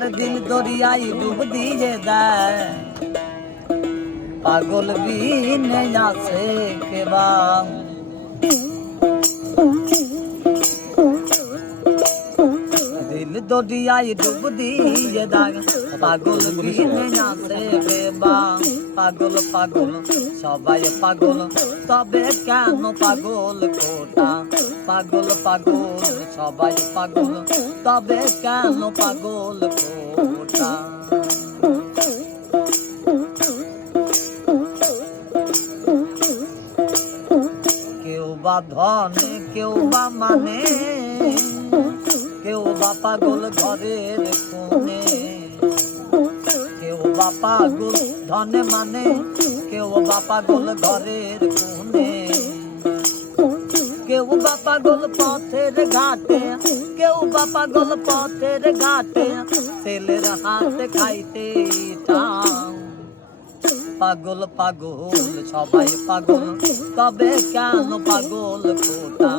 আমার দিল দরিয়াই ডুব দিয়ে দেয়। পাগল বিনে আছে কেবা দরিয়াই ডুব দিয়ে দেয় পাগল বিনে আছে কেবা পাগল পাগল, সবাই পাগল। তবে কেন পাগল কোটা? পাগল পাগল, সবাই পাগল। তবে কেন পাগল কোটা? কেউ বা ধনে, কেউ বা মানে। কেউ বা পাগল ঘরের কোণে, কেউ বা পাগল ধনে মানে কেউ বা পাগল ঘরের কোণে। কেউ বা পাগল পথের ঘাটে, কেউ বা পাগল পথের ঘাটে, ছেলের হাতে খাইতে চাও পাগল পাগল, সবাই পাগল। তবে কেন পাগল কোটা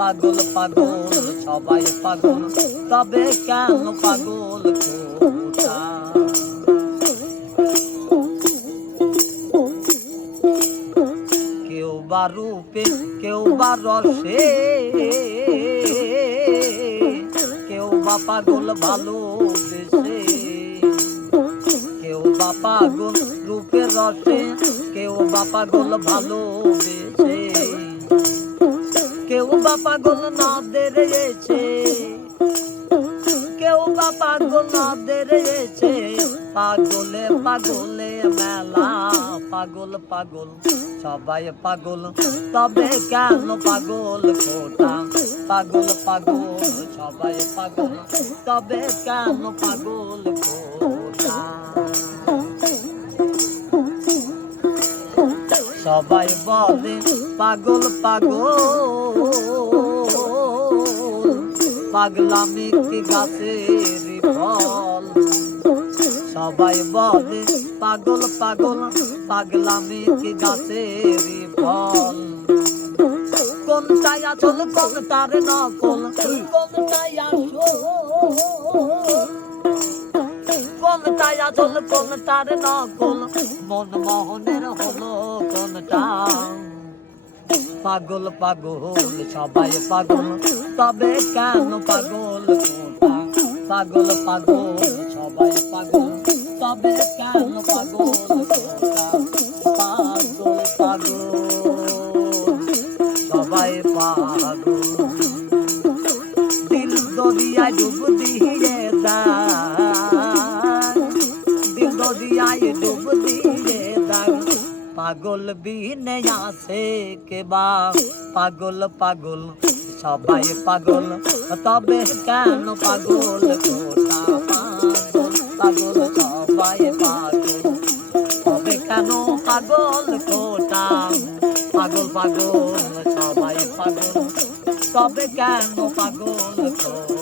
পাগল পাগল, সবাই পাগল। তবে কেন পাগল কোটা কেউ বা রূপে, কেউ বা রসে, কেউ বা পাগল ভালোবেসে কেউ বা রূপে রসে কেউ বা পাগল ভালোবেসে। কেউ বা পাগল নদের এসে কেউ বা পাগল নদের এসে পাগলে পাগলে মেলা, পাগল পাগল, সবাই পাগল। তবে কেন পাগল কোটা? পাগল পাগল, সবাই পাগল। তবে কেন পাগল কোটা? সবাই বলে, পাগল পাগল। পাগলামি কি গাছের ফল? সবাই বলে, পাগল পাগল, পাগলামি কি গাছের ফল? কোনটাই আসল, কোনটার নকল? কোনটাই আসল? কোনটাই আসল কোনটার নকল মন মোহনের হলো কোনটা পাগল পাগল, সবাই পাগল। তবে কেন পাগল পাগল পাগল, সবাই পাগল। তবে কেন পাগল পাগল বিনে আছে কেবা পাগল পাগল, সবাই পাগল। তবে কেন পাগল কোটা পাগল, সবাই পাগল? তবে কেন পাগল কোটা পাগল পাগল, সবাই পাগল? তবে কেন পাগল কোটা